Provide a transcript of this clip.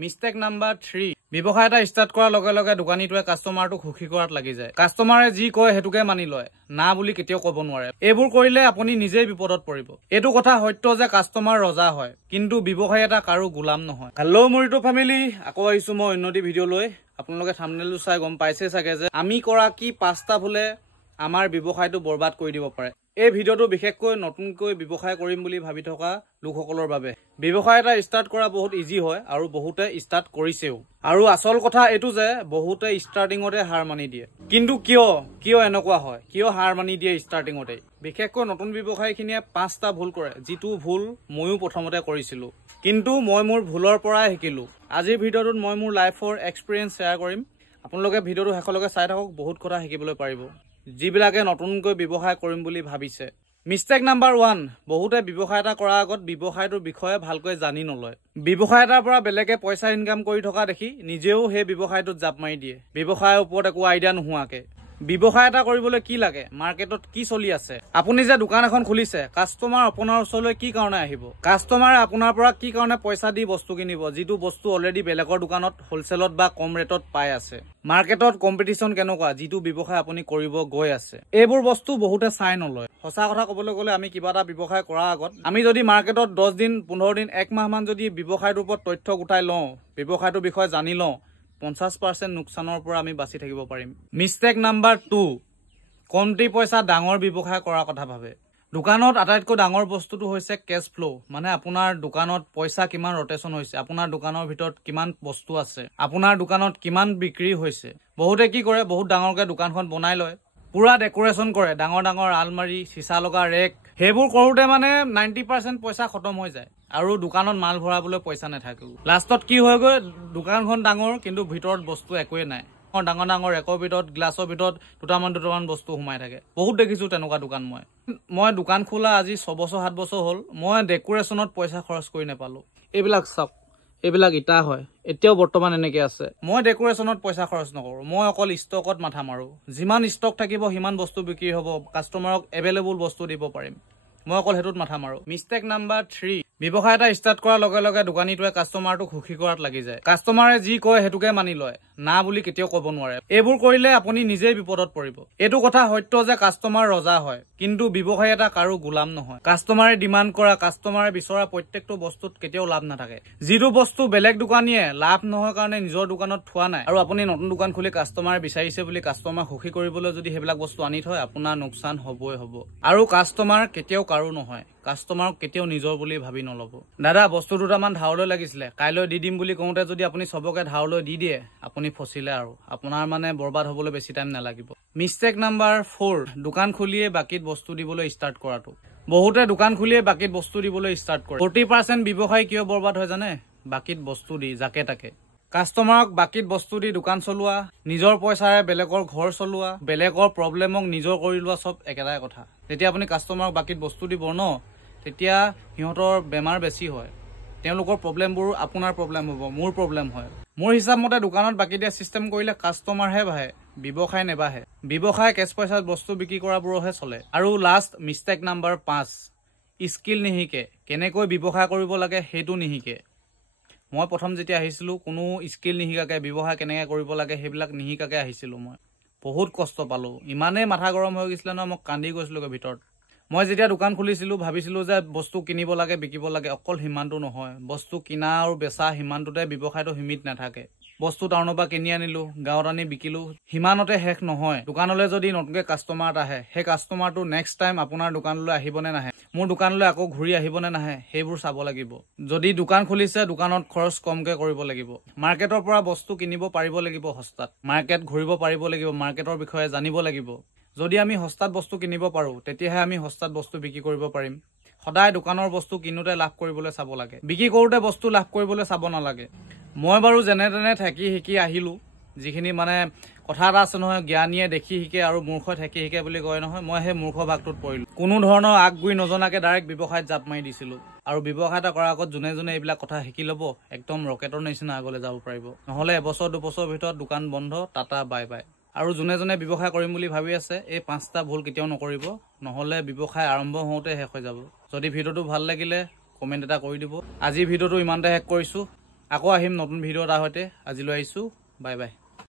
Mistake number 3 ব্যৱসায় এটা start কৰাৰ লগে লগে দোকানীটোৱে কাস্টমাৰটোক সুখী কৰাত লাগি যায়। কাস্টমাৰে যি কয় হেতুকে মানি লয়, না বুলি কেতিয়াও ক'ব নোৱাৰে। এইবোৰ কৰিলে আপুনি নিজেই বিপদত পৰিব। এইটো কথা সত্য যে কাস্টমাৰ ৰজা হয়, কিন্তু ব্যৱসায় এটা কাৰো গোলাম নহয়। হেল্ল' মোৰ ইউটিউব ফেমিলি, আকৌ আহিছো মই উন্নতি ভিডিঅ' লৈ। আপোনালোকে থাম্বনেইলটো চাই গম পাইছে চাগে যে আমি কৰা কি 5টা ভুলে আমাৰ ব্যৱসায়টো বৰবাদ কৰি দিব পাৰে। এই ভিডিঅ'টো বিশেষকৈ নতুনকৈ ব্যৱসায় কৰিম বুলি ভাবি থকা লোকসকলৰ বাবে। ব্যৱসায় এটা ষ্টাৰ্ট কৰা বহুত ইজি হয় আৰু বহুতে ষ্টাৰ্ট কৰিছেও। আৰু আচল কথা এইটো যে বহুতে ষ্টাৰ্টিঙতে হাৰ মানি দিয়ে। কিন্তু কিয় এনেকুৱা হয়? কিয় হাৰ মানি দিয়ে ষ্টাৰ্টিঙতে? বিশেষকৈ নতুন ব্যৱসায়ীখিনিয়ে 5টা ভুল কৰে, যিটো ভুল ময়ো প্ৰথমতে কৰিছিলো। কিন্তু মই মোৰ ভুলৰ পৰাই শিকিলো। আজিৰ ভিডিঅ'টোত মই মোৰ লাইফৰ এক্সপিৰিয়েঞ্চ শ্বেয়াৰ কৰিম। আপোনালোকে ভিডিঅ'টো শেষলৈকে চাই থাকক, বহুত কথা শিকিবলৈ পাৰিব, যিবিলাকে নতুনকৈ ব্যৱসায় কৰিম বুলি ভাবিছে। মিষ্টেক নাম্বাৰ 1, বহুতে ব্যৱসায় এটা কৰাৰ আগত ব্যৱসায়টোৰ বিষয়ে ভালকৈ জানি নলয়। ব্যৱসায় এটাৰ পৰা বেলেগে পইচা ইনকাম কৰি থকা দেখি নিজেও সেই ব্যৱসায়টোত জাপ মাৰি দিয়ে, ব্যৱসায়ৰ ওপৰত একো আইডিয়া নোহোৱাকে। ব্যৱসায় এটা কৰিবলৈ কি লাগে, মাৰ্কেটত কি চলি আছে। আপুনি যে দোকান এখন খুলিছে, কাষ্টমাৰ আপোনাৰ ওচৰলৈ কি কাৰণে আহিব? কাষ্টমাৰে আপোনাৰ পৰা কি কাৰণে পইচা দি বস্তু কিনিব, যিটো বস্তু অলৰেডি বেলেগৰ দোকানত হোলচেলত বা কম ৰেটত পাই আছে। মাৰ্কেটত কম্পিটিশ্যন কেনেকুৱা, যিটো ব্যৱসায় আপুনি কৰিব গৈ আছে। এইবোৰ বস্তু বহুতে চাই নলয়। সঁচা কথা ক'বলৈ গ'লে আমি কিবা এটা ব্যৱসায় কৰাৰ আগত আমি যদি মাৰ্কেটত 10 দিন 15 দিন 1 মাহ মান যদি ব্যৱসায়টোৰ ওপৰত তথ্য গোটাই লওঁ, ব্যৱসায়টোৰ বিষয়ে জানি লওঁ, 50% লোকচানৰ পৰা আমি বাচি থাকিব পাৰিম। মিষ্টেক নাম্বাৰ 2, কমটি পইচা ডাঙৰ ব্যৱসায় কৰাৰ কথা ভাবে। দোকানত আটাইতকৈ ডাঙৰ বস্তুটো হৈছে কেছ ফ্ল', মানে আপোনাৰ দোকানত পইচা কিমান ৰটেশ্যন হৈছে, আপোনাৰ দোকানৰ ভিতৰত কিমান বস্তু আছে, আপোনাৰ দোকানত কিমান বিক্ৰী হৈছে। বহুতে কি কৰে, বহুত ডাঙৰকে দোকানখন বনাই লয়, পুৰা ডেকোৰেশ্যন কৰে, ডাঙৰ ডাঙৰ আলমাৰি, চিচা লগা ৰেক। সেইবোৰ কৰোঁতে মানে 90% পইচা খতম হৈ যায় আৰু দোকানত মাল ভৰাবলৈ পইচা নাথাকে। লাষ্টত কি হয়গৈ, দোকানখন ডাঙৰ কিন্তু ভিতৰত বস্তু একোৱে নাই। ডাঙৰ ডাঙৰ ৰেকৰ ভিতৰত, গ্লাছৰ ভিতৰত দুটামান বস্তু সোমাই থাকে। বহুত দেখিছো তেনেকুৱা দোকান। মই দোকান খোলা আজি 6 বছৰ 7 বছৰ হ'ল, মই ডেকোৰেশ্যনত পইচা খৰচ কৰি নেপালো। এইবিলাক চাওক, এইবিলাক ইটা হয়, এতিয়াও বৰ্তমান এনেকে আছে। মই ডেকোৰেশ্যনত পইচা খৰচ নকৰো, মই অকল ষ্টকত মাথা মাৰো। যিমান ষ্টক থাকিব সিমান বস্তু বিক্ৰী হ'ব, কাষ্টমাৰক এভেইলেবল বস্তু দিব পাৰিম, মই অকল সেইটোত মাথা মাৰো। মিষ্টেক নাম্বাৰ 3, ব্যৱসায় এটা ষ্টাৰ্ট কৰাৰ লগে লগে দোকানীটোৱে কাষ্টমাৰটোক সুখী কৰাত লাগি যায়। কাষ্টমাৰে যি কয় হেতুকে মানি লয়, না বুলি কেতিয়াও ক'ব নোৱাৰে। এইবোৰ কৰিলে আপুনি নিজেই বিপদত পৰিব। এইটো কথা সত্য যে কাষ্টমাৰ ৰজা হয়, কিন্তু ব্যৱসায় এটা কাৰো গোলাম নহয়। কাষ্টমাৰে ডিমাণ্ড কৰা, কাষ্টমাৰে বিচৰা প্ৰত্যেকটো বস্তুত কেতিয়াও লাভ নাথাকে। যিটো বস্তু বেলেগ দোকানীয়ে লাভ নহয় কাৰণে নিজৰ দোকানত থোৱা নাই, আৰু আপুনি নতুন দোকান খুলি কাষ্টমাৰে বিচাৰিছে বুলি কাষ্টমাৰ সুখী কৰিবলৈ যদি সেইবিলাক বস্তু আনি থয়, আপোনাৰ লোকচান হ'বই হ'ব। আৰু কাষ্টমাৰ কেতিয়াও কাৰো নহয়, কাষ্টমাৰক কেতিয়াও নিজৰ বুলি ভাবি নল'ব। দাদা বস্তু দুটামান ধাৰলৈ লাগিছিলে, কাইলৈ দি দিম বুলি কওঁতে যদি আপুনি চবকে ধাৰলৈ দি দিয়ে, আপুনি ফচিলে আৰু আপোনাৰ মানে বৰবাদ হ'বলৈ বেছি টাইম নালাগিব। মিষ্টেক নাম্বাৰ 4, দোকান খুলিয়ে বাকীত বস্তু দিবলৈ ষ্টাৰ্ট কৰাটো। বহুতে দোকান খুলিয়ে বাকীত বস্তু দিবলৈ ষ্টাৰ্ট কৰে। 40% ব্যৱসায় কিয় বৰবাদ হয় জানে? বাকীত বস্তু দি যাকে তাকে। কাষ্টমাৰক বাকীত বস্তু দি দোকান চলোৱা, নিজৰ পইচাৰে বেলেগৰ ঘৰ চলোৱা, বেলেগৰ প্ৰব্লেমক নিজৰ কৰি লোৱা, চব একেটাই কথা। যেতিয়া আপুনি কাষ্টমাৰক বাকীত বস্তু দিব ন, তেতিয়া সিহঁতৰ বেমাৰ বেছি হয়। তেওঁলোকৰ প্ৰব্লেমবোৰ আপোনাৰ প্ৰব্লেম হ'ব, মোৰ প্ৰব্লেম হয়। মোৰ হিচাপ মতে দোকানত বাকী দিয়া চিষ্টেম কৰিলে কাষ্টমাৰহে বাঢ়ে, ব্যৱসায় নেবাঢ়ে। ব্যৱসায় কেছ পইচাত বস্তু বিক্ৰী কৰাবোৰহে চলে। আৰু লাষ্ট মিষ্টেক নাম্বাৰ 5, স্কিল নিশিকে, কেনেকৈ ব্যৱসায় কৰিব লাগে সেইটো নিশিকে। মই প্ৰথম যেতিয়া আহিছিলো কোনো স্কিল নিশিকাকে ব্যৱসায় কেনেকৈ কৰিব লাগে সেইবিলাক নিশিকাকে আহিছিলো। মই বহুত কষ্ট পালো, ইমানেই মাথা গৰম হৈ গৈছিলে ন, মই কান্দি গৈছিলোগৈ ভিতৰত। মই যেতিয়া দোকান খুলিছিলো ভাবিছিলো যে বস্তু কিনিব লাগে বিকিব লাগে, অকল সিমানটো নহয়। বস্তু কিনা আৰু বেচা সিমানটোতে ব্যৱসায়টো সীমিত নাথাকে। বস্তু টাউনৰ পৰা কিনি আনিলো, গাঁৱত আনি বিকিলো, সিমানতে শেষ নহয়। দোকানলৈ যদি নতুনকৈ কাষ্টমাৰ এটা আহে, সেই কাষ্টমাৰটো নেক্সট টাইম আপোনাৰ দোকানলৈ আহিবনে নাহে, মোৰ দোকানলৈ আকৌ ঘূৰি আহিবনে নাহে, সেইবোৰ চাব লাগিব। যদি দোকান খুলিছে, দোকানত খৰচ কমকে কৰিব লাগিব। মাৰ্কেটৰ পৰা বস্তু কিনিব পাৰিব লাগিব সস্তাত, মাৰ্কেট ঘূৰিব পাৰিব লাগিব, মাৰ্কেটৰ বিষয়ে জানিব লাগিব। যদি আমি সস্তাত বস্তু কিনিব পাৰো, তেতিয়াহে আমি সস্তাত বস্তু বিক্ৰী কৰিব পাৰিম। সদায় দোকানৰ বস্তু কিনোতে লাভ কৰিবলৈ চাব লাগে, বিক্ৰী কৰোঁতে বস্তু লাভ কৰিবলৈ চাব নালাগে। মই বাৰু যেনে তেনে থাকি শিকি আহিলো, যিখিনি মানে কথা এটা আছে নহয়, জ্ঞানীয়ে দেখি শিকে আৰু মূৰ্খই থাকি শিকে বুলি কয় নহয়, মই সেই মূৰ্খ ভাগটোত পৰিলো। কোনো ধৰণৰ আগগুৰি নজনাকে ডাইৰেক্ট ব্যৱসায়ত জাপ মাৰি দিছিলো। আৰু ব্যৱসায় এটা কৰাৰ আগত যোনে যোনে এইবিলাক কথা শিকি ল'ব, একদম ৰকেটৰ নিচিনা আগলৈ যাব পাৰিব। নহ'লে এবছৰ 2 বছৰৰ ভিতৰত দোকান বন্ধ, টাটা বাই বাই। আৰু যোনে যোনে ব্যৱসায় কৰিম বুলি ভাবি আছে, এই 5টা ভুল কেতিয়াও নকৰিব, নহ'লে ব্যৱসায় আৰম্ভ হওঁতে শেষ হৈ যাব। যদি ভিডিঅ'টো ভাল লাগিলে কমেণ্ট এটা কৰি দিব। আজি ভিডিঅ'টো ইমানতে শেষ কৰিছোঁ। আকৌ আহিম নতুন ভিডিঅ' এটা সৈতে। আজিলৈ আহিছোঁ, বাই বাই।